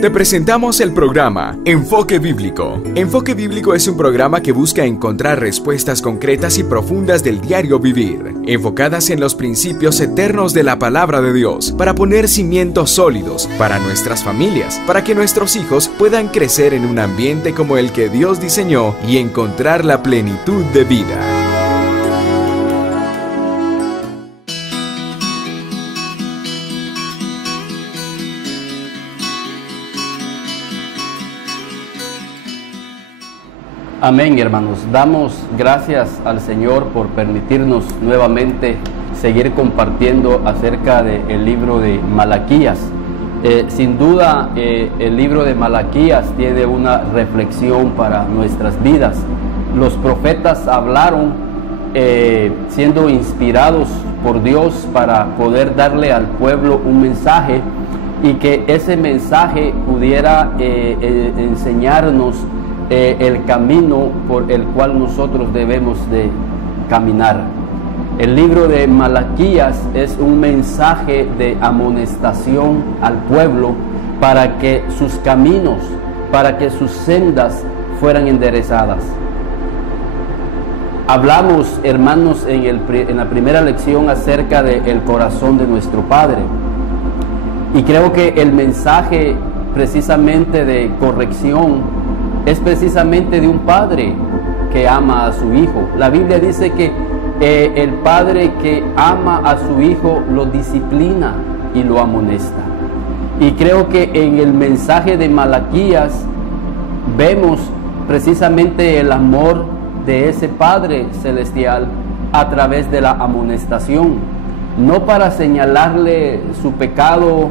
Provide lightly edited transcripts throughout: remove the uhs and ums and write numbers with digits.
Te presentamos el programa Enfoque Bíblico. Enfoque Bíblico es un programa que busca encontrar respuestas concretas y profundas del diario vivir, enfocadas en los principios eternos de la palabra de Dios, para poner cimientos sólidos para nuestras familias, para que nuestros hijos puedan crecer en un ambiente como el que Dios diseñó y encontrar la plenitud de vida. Amén, hermanos. Damos gracias al Señor por permitirnos nuevamente seguir compartiendo acerca del libro de Malaquías. Sin duda, el libro de Malaquías tiene una reflexión para nuestras vidas. Los profetas hablaron siendo inspirados por Dios para poder darle al pueblo un mensaje y que ese mensaje pudiera enseñarnos el camino por el cual nosotros debemos de caminar. El libro de Malaquías es un mensaje de amonestación al pueblo para que sus caminos, para que sus sendas fueran enderezadas. Hablamos, hermanos, en la primera lección acerca del corazón de nuestro Padre, y creo que el mensaje precisamente de corrección es precisamente de un padre que ama a su hijo. La Biblia dice que el padre que ama a su hijo lo disciplina y lo amonesta. Y creo que en el mensaje de Malaquías vemos precisamente el amor de ese Padre celestial a través de la amonestación, no para señalarle su pecado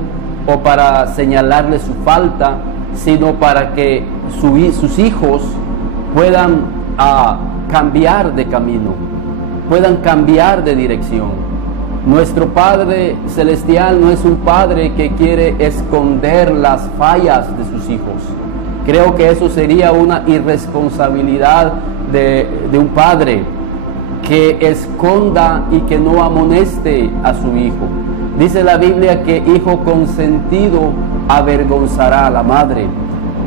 o para señalarle su falta, sino para que sus hijos puedan cambiar de camino, puedan cambiar de dirección. Nuestro Padre Celestial no es un Padre que quiere esconder las fallas de sus hijos. Creo que eso sería una irresponsabilidad de un padre, que esconda y que no amoneste a su hijo. Dice la Biblia que hijo consentido avergonzará a la madre.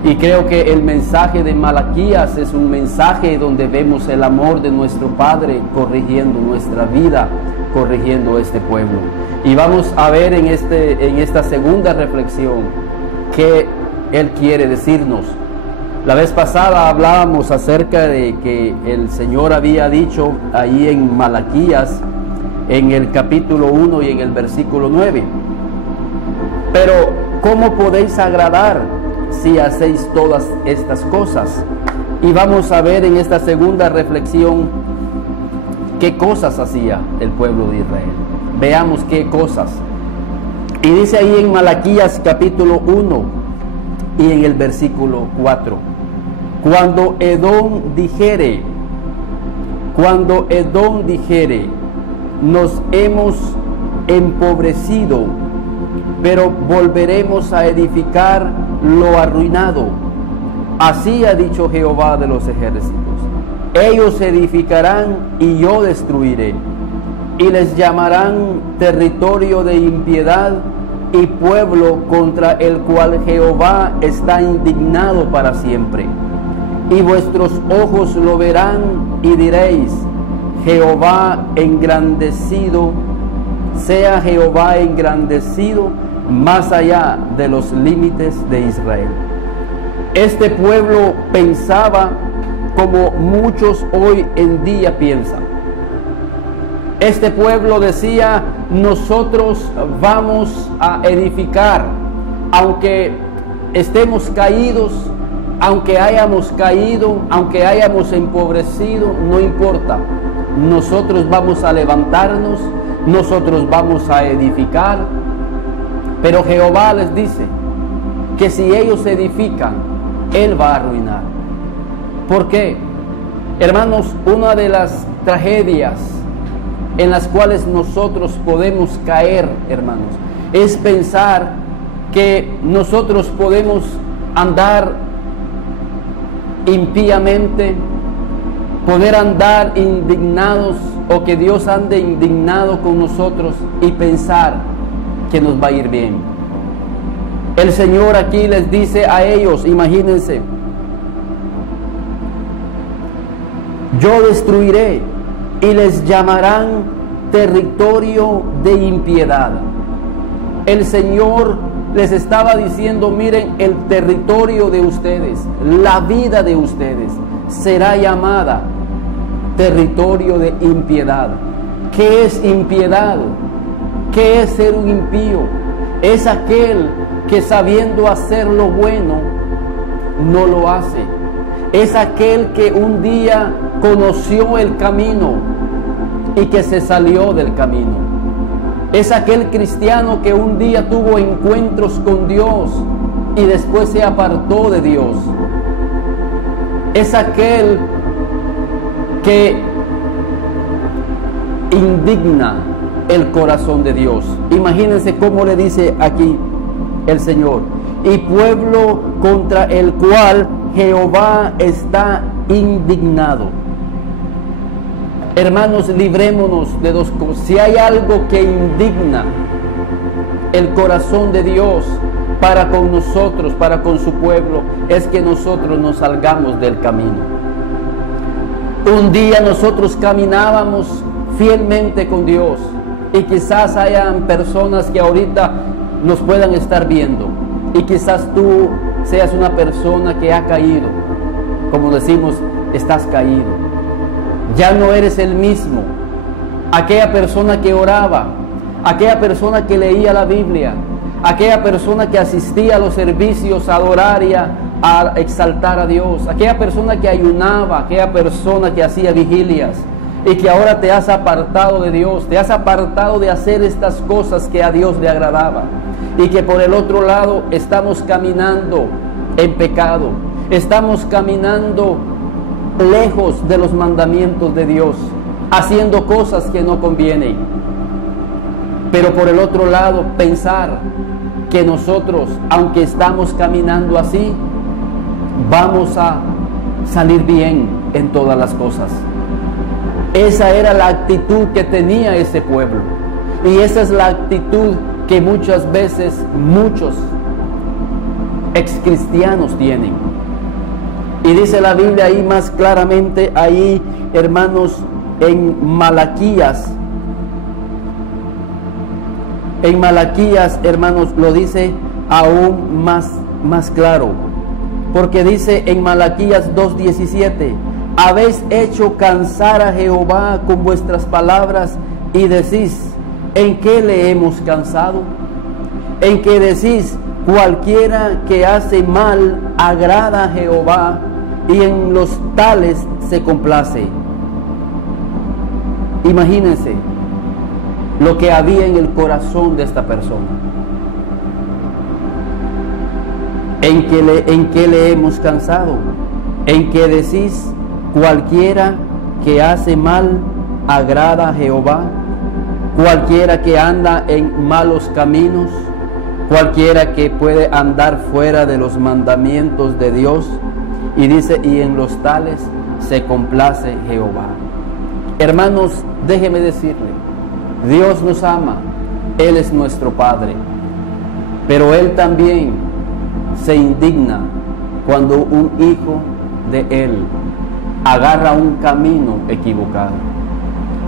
Y creo que el mensaje de Malaquías es un mensaje donde vemos el amor de nuestro Padre corrigiendo nuestra vida, corrigiendo este pueblo. Y vamos a ver en esta segunda reflexión qué Él quiere decirnos. La vez pasada hablábamos acerca de que el Señor había dicho ahí en Malaquías, en el capítulo 1 y en el versículo 9. Pero, ¿cómo podéis agradar si hacéis todas estas cosas? Y vamos a ver en esta segunda reflexión qué cosas hacía el pueblo de Israel. Veamos qué cosas. Y dice ahí en Malaquías capítulo 1 y en el versículo 4: Cuando Edom dijere, nos hemos empobrecido, pero volveremos a edificar lo arruinado. Así ha dicho Jehová de los ejércitos: ellos edificarán y yo destruiré, y les llamarán territorio de impiedad y pueblo contra el cual Jehová está indignado para siempre. Y vuestros ojos lo verán y diréis: Jehová engrandecido, sea Jehová engrandecido más allá de los límites de Israel. Este pueblo pensaba como muchos hoy en día piensan. Este pueblo decía: nosotros vamos a edificar, aunque estemos caídos, aunque hayamos caído, aunque hayamos empobrecido, no importa. Nosotros vamos a levantarnos, nosotros vamos a edificar. Pero Jehová les dice que si ellos edifican, Él va a arruinar. ¿Por qué? Hermanos, una de las tragedias en las cuales nosotros podemos caer, hermanos, es pensar que nosotros podemos andar impíamente, poder andar indignados, o que Dios ande indignado con nosotros y pensar que nos va a ir bien. El Señor aquí les dice a ellos, imagínense, yo destruiré y les llamarán territorio de impiedad. El Señor les estaba diciendo, miren, el territorio de ustedes, la vida de ustedes, será llamada territorio de impiedad. ¿Qué es impiedad? ¿Qué es ser un impío? Es aquel que sabiendo hacer lo bueno, no lo hace. Es aquel que un día conoció el camino y que se salió del camino. Es aquel cristiano que un día tuvo encuentros con Dios y después se apartó de Dios. Es aquel que indigna el corazón de Dios. Imagínense cómo le dice aquí el Señor: y pueblo contra el cual Jehová está indignado. Hermanos, librémonos de dos cosas. Si hay algo que indigna el corazón de Dios para con nosotros, para con su pueblo, es que nosotros nos salgamos del camino. Un día nosotros caminábamos fielmente con Dios y quizás hayan personas que ahorita nos puedan estar viendo y quizás tú seas una persona que ha caído. Como decimos, estás caído. Ya no eres el mismo. Aquella persona que oraba, aquella persona que leía la Biblia, aquella persona que asistía a los servicios a adorar y a exaltar a Dios, aquella persona que ayunaba, aquella persona que hacía vigilias y que ahora te has apartado de Dios, te has apartado de hacer estas cosas que a Dios le agradaba, y que por el otro lado estamos caminando en pecado, estamos caminando lejos de los mandamientos de Dios, haciendo cosas que no convienen. Pero por el otro lado, pensar que nosotros, aunque estamos caminando así, vamos a salir bien en todas las cosas. Esa era la actitud que tenía ese pueblo, y esa es la actitud que muchas veces muchos excristianos tienen. Y dice la Biblia ahí más claramente, ahí, hermanos, en Malaquías, hermanos, lo dice aún más claro, porque dice en Malaquías 2:17: habéis hecho cansar a Jehová con vuestras palabras y decís, ¿en qué le hemos cansado? En que decís, cualquiera que hace mal agrada a Jehová, y en los tales se complace. Imagínense lo que había en el corazón de esta persona. ¿En qué le hemos cansado? En que decís, cualquiera que hace mal agrada a Jehová, cualquiera que anda en malos caminos, cualquiera que puede andar fuera de los mandamientos de Dios. Y dice, y en los tales se complace Jehová. Hermanos, déjeme decirle, Dios nos ama, Él es nuestro Padre, pero Él también se indigna cuando un hijo de Él agarra un camino equivocado,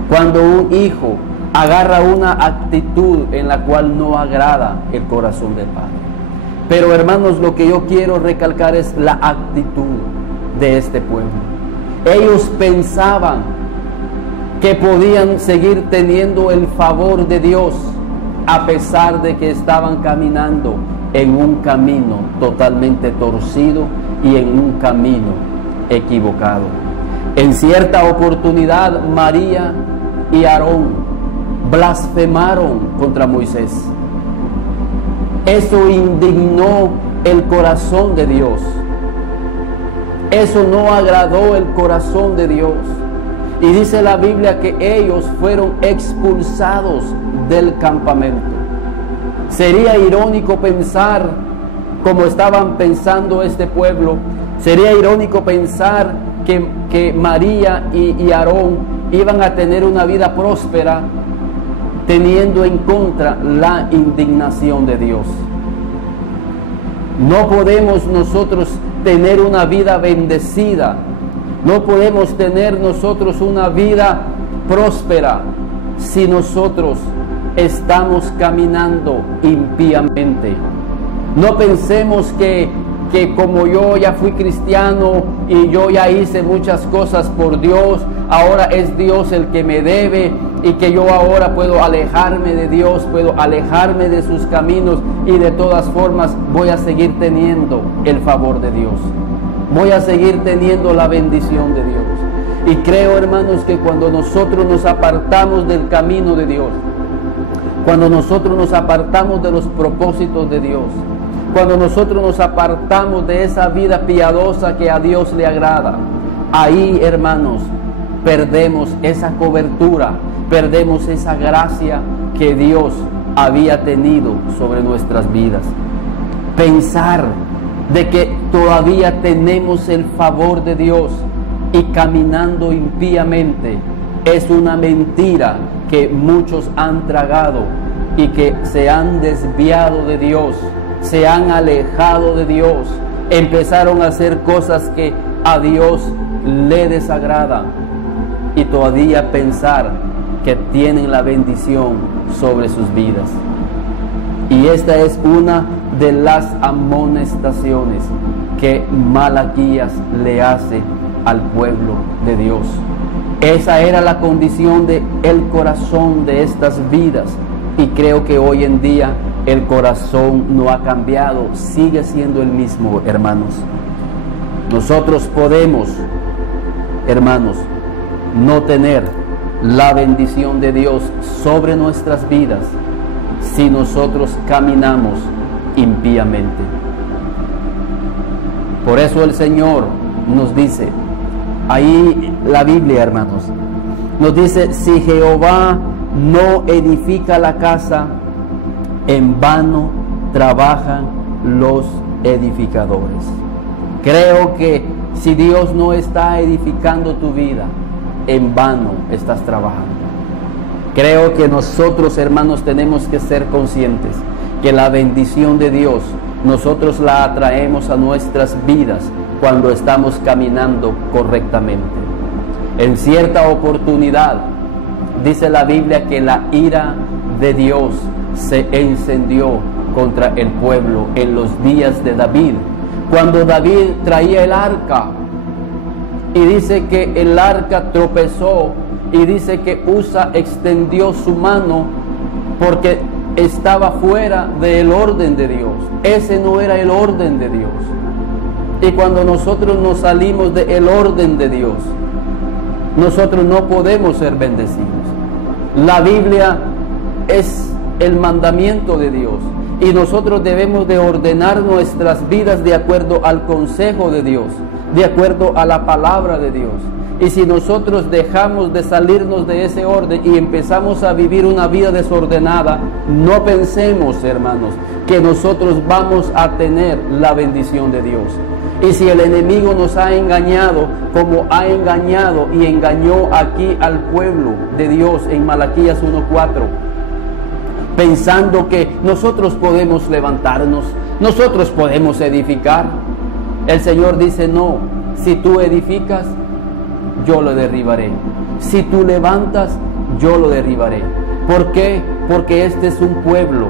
cuando un hijo agarra una actitud en la cual no agrada el corazón del Padre. Pero hermanos, lo que yo quiero recalcar es la actitud de este pueblo. Ellos pensaban que podían seguir teniendo el favor de Dios a pesar de que estaban caminando en un camino totalmente torcido y en un camino equivocado. En cierta oportunidad, María y Aarón blasfemaron contra Moisés. Eso indignó el corazón de Dios. Eso no agradó el corazón de Dios. Y dice la Biblia que ellos fueron expulsados del campamento. Sería irónico pensar, como estaban pensando este pueblo, sería irónico pensar que María y Aarón iban a tener una vida próspera teniendo en contra la indignación de Dios. No podemos nosotros tener una vida bendecida. No podemos tener nosotros una vida próspera si nosotros estamos caminando impíamente. No pensemos que como yo ya fui cristiano y yo ya hice muchas cosas por Dios, ahora es Dios el que me debe y que yo ahora puedo alejarme de Dios, puedo alejarme de sus caminos y de todas formas voy a seguir teniendo el favor de Dios. Voy a seguir teniendo la bendición de Dios. Y creo, hermanos, que cuando nosotros nos apartamos del camino de Dios, cuando nosotros nos apartamos de los propósitos de Dios, cuando nosotros nos apartamos de esa vida piadosa que a Dios le agrada, ahí, hermanos, perdemos esa cobertura, perdemos esa gracia que Dios había tenido sobre nuestras vidas. Pensar de que todavía tenemos el favor de Dios y caminando impíamente es una mentira que muchos han tragado y que se han desviado de Dios, se han alejado de Dios, empezaron a hacer cosas que a Dios le desagradan y todavía pensar que tienen la bendición sobre sus vidas. Y esta es una de las amonestaciones que Malaquías le hace al pueblo de Dios. Esa era la condición del corazón de estas vidas, y creo que hoy en día el corazón no ha cambiado, sigue siendo el mismo, hermanos. Nosotros podemos, hermanos, no tener la bendición de Dios sobre nuestras vidas si nosotros caminamos impíamente. Por eso el Señor nos dice, ahí la Biblia, hermanos, nos dice: si Jehová no edifica la casa, en vano trabajan los edificadores. Creo que si Dios no está edificando tu vida, en vano estás trabajando. Creo que nosotros, hermanos, tenemos que ser conscientes que la bendición de Dios nosotros la atraemos a nuestras vidas cuando estamos caminando correctamente. En cierta oportunidad dice la Biblia que la ira de Dios se encendió contra el pueblo en los días de David, cuando David traía el arca, y dice que el arca tropezó, y dice que Usa extendió su mano porque estaba fuera del orden de Dios. Ese no era el orden de Dios. Y cuando nosotros nos salimos del orden de Dios, nosotros no podemos ser bendecidos. La Biblia es el mandamiento de Dios y nosotros debemos de ordenar nuestras vidas de acuerdo al consejo de Dios, de acuerdo a la palabra de Dios. Y si nosotros dejamos de salirnos de ese orden y empezamos a vivir una vida desordenada, no pensemos, hermanos, que nosotros vamos a tener la bendición de Dios. Y si el enemigo nos ha engañado, como ha engañado y engañó aquí al pueblo de Dios en Malaquías 1:4, pensando que nosotros podemos levantarnos, nosotros podemos edificar, el Señor dice: no, si tú edificas, yo lo derribaré. Si tú levantas, yo lo derribaré. ¿Por qué? Porque este es un pueblo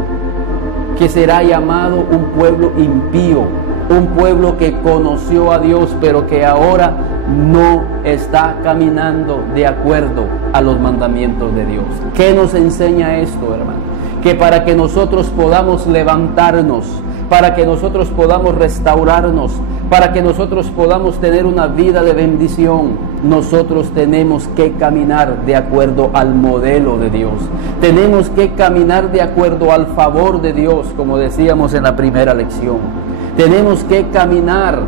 que será llamado un pueblo impío, un pueblo que conoció a Dios, pero que ahora no está caminando de acuerdo a los mandamientos de Dios. ¿Qué nos enseña esto, hermano? Que para que nosotros podamos levantarnos, para que nosotros podamos restaurarnos, para que nosotros podamos tener una vida de bendición, nosotros tenemos que caminar de acuerdo al modelo de Dios. Tenemos que caminar de acuerdo al favor de Dios, como decíamos en la primera lección. Tenemos que caminar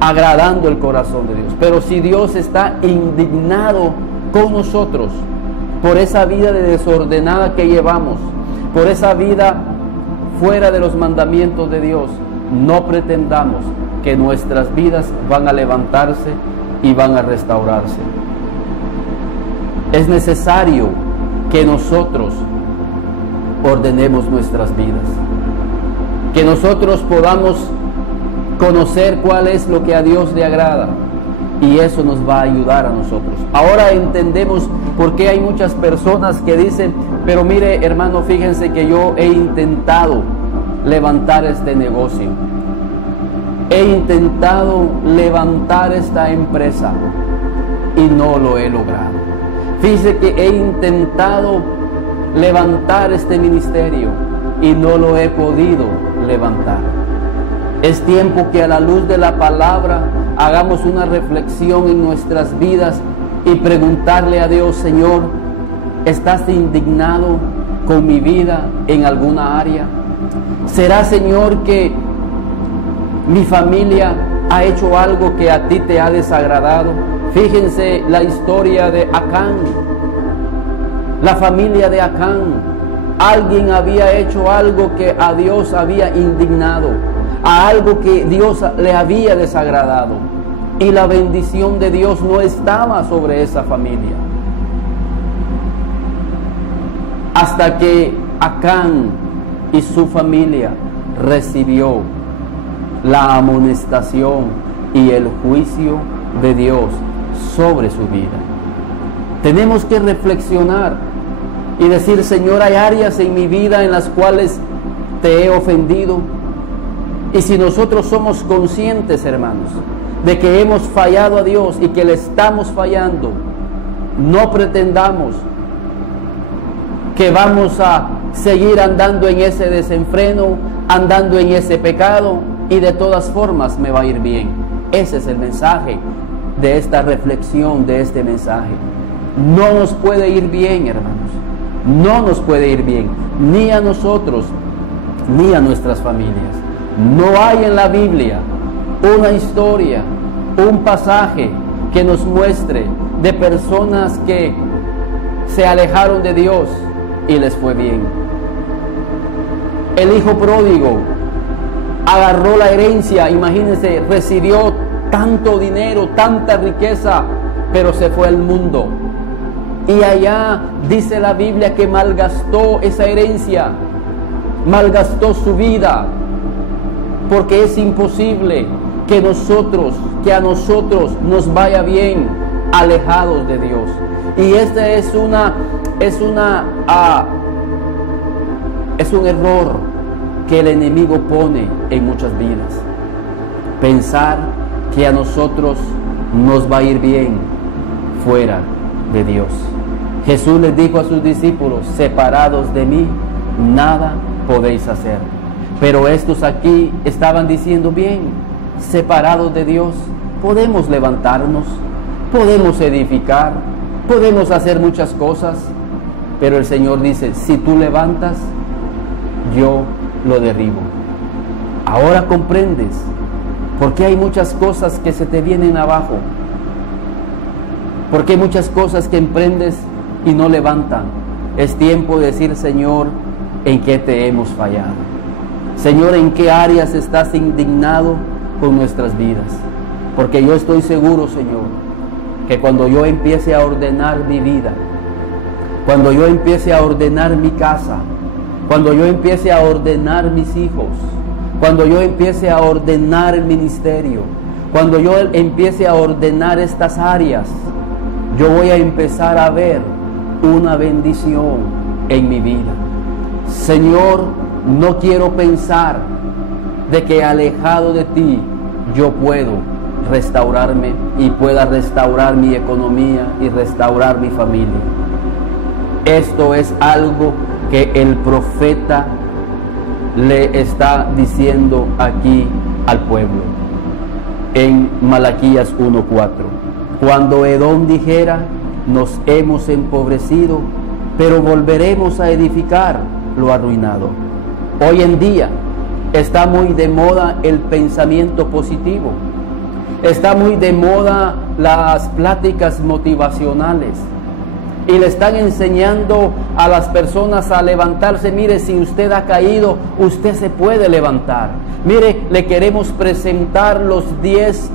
agradando el corazón de Dios. Pero si Dios está indignado con nosotros por esa vida desordenada que llevamos, por esa vida fuera de los mandamientos de Dios, no pretendamos que nuestras vidas van a levantarse y van a restaurarse. Es necesario que nosotros ordenemos nuestras vidas, que nosotros podamos conocer cuál es lo que a Dios le agrada, y eso nos va a ayudar a nosotros. Ahora entendemos por qué hay muchas personas que dicen, pero mire hermano, fíjense que yo he intentado levantar este negocio, he intentado levantar esta empresa y no lo he logrado. Fíjense que he intentado levantar este ministerio y no lo he podido levantar. Es tiempo que a la luz de la palabra hagamos una reflexión en nuestras vidas y preguntarle a Dios: Señor, ¿estás indignado con mi vida en alguna área? ¿Será, Señor, que mi familia ha hecho algo que a ti te ha desagradado? Fíjense la historia de Acán, la familia de Acán. Alguien había hecho algo que a Dios había indignado, a algo que Dios le había desagradado, y la bendición de Dios no estaba sobre esa familia. Hasta que Acán y su familia recibió la amonestación y el juicio de Dios sobre su vida. Tenemos que reflexionar y decir: Señor, hay áreas en mi vida en las cuales te he ofendido. Y si nosotros somos conscientes, hermanos, de que hemos fallado a Dios y que le estamos fallando, no pretendamos que vamos a seguir andando en ese desenfreno, andando en ese pecado, y de todas formas me va a ir bien. Ese es el mensaje de esta reflexión, de este mensaje. No nos puede ir bien, hermanos. No nos puede ir bien, ni a nosotros, ni a nuestras familias. No hay en la Biblia una historia, un pasaje que nos muestre de personas que se alejaron de Dios y les fue bien. El hijo pródigo agarró la herencia, imagínense, recibió tanto dinero, tanta riqueza, pero se fue al mundo. Y allá dice la Biblia que malgastó esa herencia, malgastó su vida, porque es imposible que a nosotros nos vaya bien alejados de Dios. Y este es un error que el enemigo pone en muchas vidas. Pensar que a nosotros nos va a ir bien fuera de Dios. Jesús les dijo a sus discípulos: separados de mí, nada podéis hacer. Pero estos aquí estaban diciendo: bien, separados de Dios, podemos levantarnos, podemos edificar, podemos hacer muchas cosas. Pero el Señor dice: si tú levantas, yo lo derribo. Ahora comprendes por qué hay muchas cosas que se te vienen abajo, por qué hay muchas cosas que emprendes y no levantan. Es tiempo de decir: Señor, ¿en qué te hemos fallado? Señor, ¿en qué áreas estás indignado con nuestras vidas? Porque yo estoy seguro, Señor, que cuando yo empiece a ordenar mi vida, cuando yo empiece a ordenar mi casa, cuando yo empiece a ordenar mis hijos, cuando yo empiece a ordenar el ministerio, cuando yo empiece a ordenar estas áreas, yo voy a empezar a ver una bendición en mi vida. Señor, no quiero pensar de que alejado de ti yo puedo restaurarme y pueda restaurar mi economía y restaurar mi familia. Esto es algo que el profeta le está diciendo aquí al pueblo en Malaquías 1:4. Cuando Edom dijera: nos hemos empobrecido, pero volveremos a edificar lo arruinado. Hoy en día está muy de moda el pensamiento positivo, está muy de moda las pláticas motivacionales, y le están enseñando a las personas a levantarse. Mire, si usted ha caído, usted se puede levantar. Mire, le queremos presentar los 10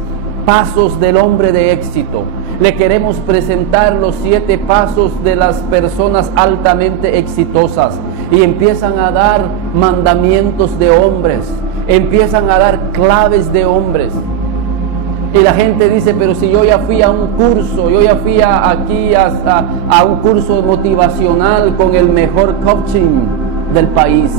pasos del hombre de éxito. Le queremos presentar los 7 pasos de las personas altamente exitosas. Y empiezan a dar mandamientos de hombres. Empiezan a dar claves de hombres. Y la gente dice, pero si yo ya fui a un curso, yo ya fui a un curso motivacional con el mejor coaching del país.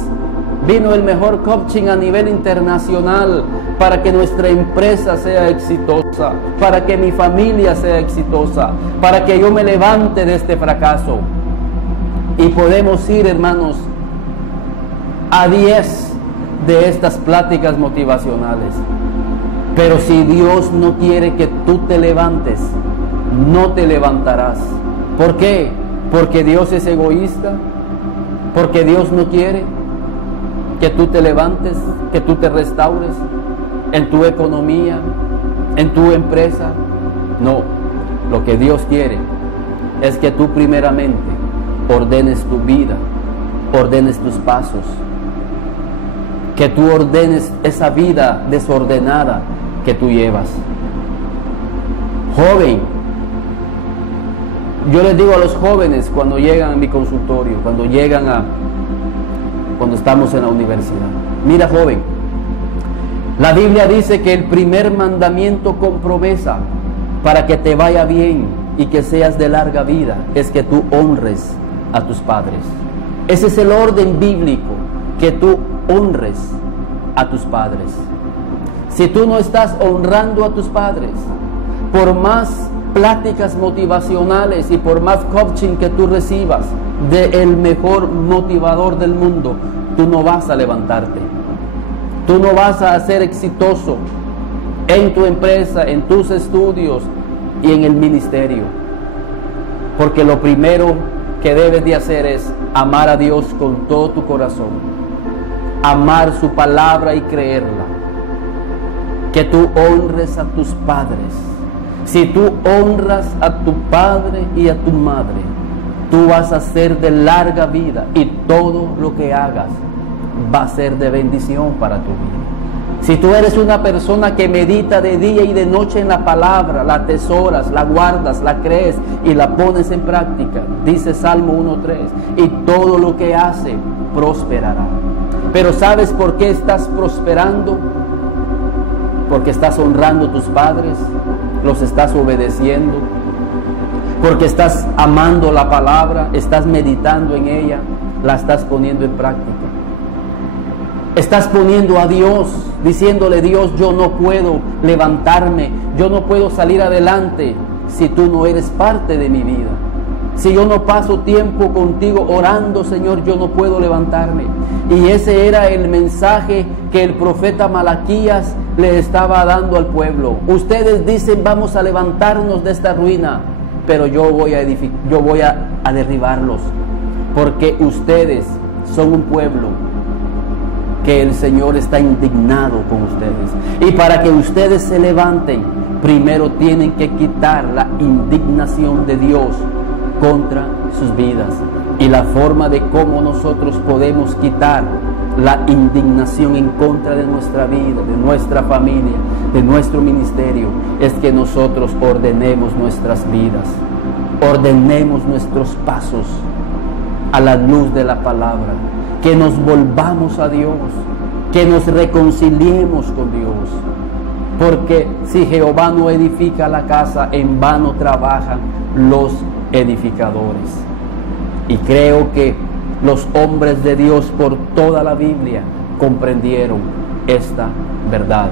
Vino el mejor coaching a nivel internacional para que nuestra empresa sea exitosa, para que mi familia sea exitosa, para que yo me levante de este fracaso. Y podemos ir, hermanos, a 10 de estas pláticas motivacionales. Pero si Dios no quiere que tú te levantes, no te levantarás. ¿Por qué? Porque Dios es egoísta, porque Dios no quiere que tú te levantes, que tú te restaures en tu economía, en tu empresa. No, lo que Dios quiere es que tú primeramente ordenes tu vida, ordenes tus pasos, que tú ordenes esa vida desordenada que tú llevas. Joven, yo les digo a los jóvenes cuando llegan a mi consultorio, cuando estamos en la universidad: mira, joven, la Biblia dice que el primer mandamiento con promesa para que te vaya bien y que seas de larga vida es que tú honres a tus padres. Ese es el orden bíblico, que tú honres a tus padres. Si tú no estás honrando a tus padres, por más pláticas motivacionales y por más coaching que tú recibas del mejor motivador del mundo, tú no vas a levantarte. Tú no vas a ser exitoso en tu empresa, en tus estudios y en el ministerio. Porque lo primero que debes de hacer es amar a Dios con todo tu corazón, amar su palabra y creerla, que tú honres a tus padres. Si tú honras a tu padre y a tu madre, tú vas a ser de larga vida y todo lo que hagas va a ser de bendición para tu vida. Si tú eres una persona que medita de día y de noche en la palabra, la atesoras, la guardas, la crees y la pones en práctica, dice Salmo 1:3, y todo lo que hace prosperará. Pero ¿sabes por qué estás prosperando? Porque estás honrando a tus padres, los estás obedeciendo, porque estás amando la palabra, estás meditando en ella, la estás poniendo en práctica. Estás poniendo a Dios, diciéndole: Dios, yo no puedo levantarme, yo no puedo salir adelante si tú no eres parte de mi vida. Si yo no paso tiempo contigo orando, Señor, yo no puedo levantarme. Y ese era el mensaje que el profeta Malaquías le estaba dando al pueblo. Ustedes dicen: vamos a levantarnos de esta ruina, pero yo voy a derribarlos, porque ustedes son un pueblo que el Señor está indignado con ustedes. Y para que ustedes se levanten, primero tienen que quitar la indignación de Dios contra sus vidas. Y la forma de cómo nosotros podemos quitar la indignación en contra de nuestra vida, de nuestra familia, de nuestro ministerio, es que nosotros ordenemos nuestras vidas, ordenemos nuestros pasos a la luz de la palabra, que nos volvamos a Dios, que nos reconciliemos con Dios. Porque si Jehová no edifica la casa, en vano trabajan los edificadores. Y creo que los hombres de Dios por toda la Biblia comprendieron esta verdad.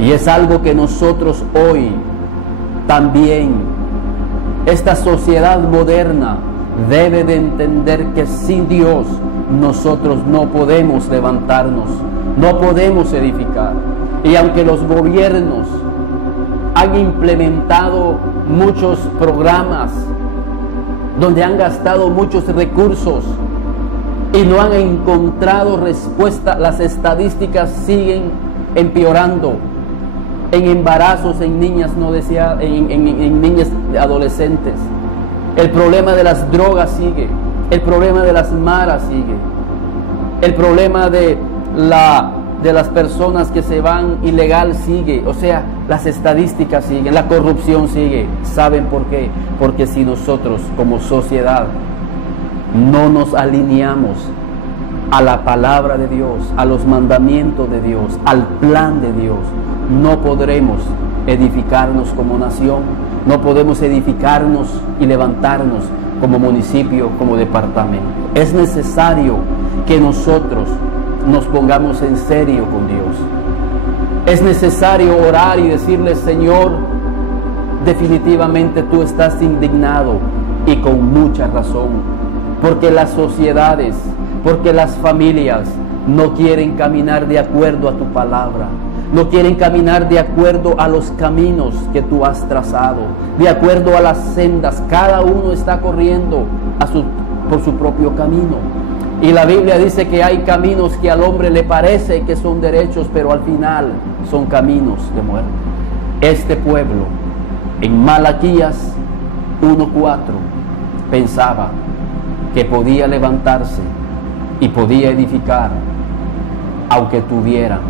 Y es algo que nosotros hoy también, esta sociedad moderna, debe de entender que sin Dios nosotros no podemos levantarnos, no podemos edificar. Y aunque los gobiernos han implementado muchos programas donde han gastado muchos recursos y no han encontrado respuesta, las estadísticas siguen empeorando en embarazos, en niñas no deseadas, en niñas adolescentes. El problema de las drogas sigue, el problema de las maras sigue, el problema de la de las personas que se van ilegal sigue, o sea, las estadísticas siguen, la corrupción sigue. ¿Saben por qué? Porque si nosotros como sociedad no nos alineamos a la palabra de Dios, a los mandamientos de Dios, al plan de Dios, no podremos edificarnos como nación, no podemos edificarnos y levantarnos como municipio, como departamento. Es necesario que nosotros nos pongamos en serio con Dios. Es necesario orar y decirle: Señor, definitivamente tú estás indignado, y con mucha razón, porque las sociedades, porque las familias no quieren caminar de acuerdo a tu palabra, no quieren caminar de acuerdo a los caminos que tú has trazado, de acuerdo a las sendas. Cada uno está corriendo por su propio camino. Y la Biblia dice que hay caminos que al hombre le parece que son derechos, pero al final son caminos de muerte. Este pueblo, en Malaquías 1:4, pensaba que podía levantarse y podía edificar, aunque tuviera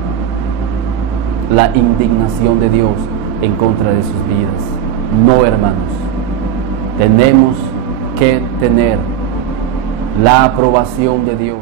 la indignación de Dios en contra de sus vidas. No, hermanos, tenemos que tener la aprobación de Dios.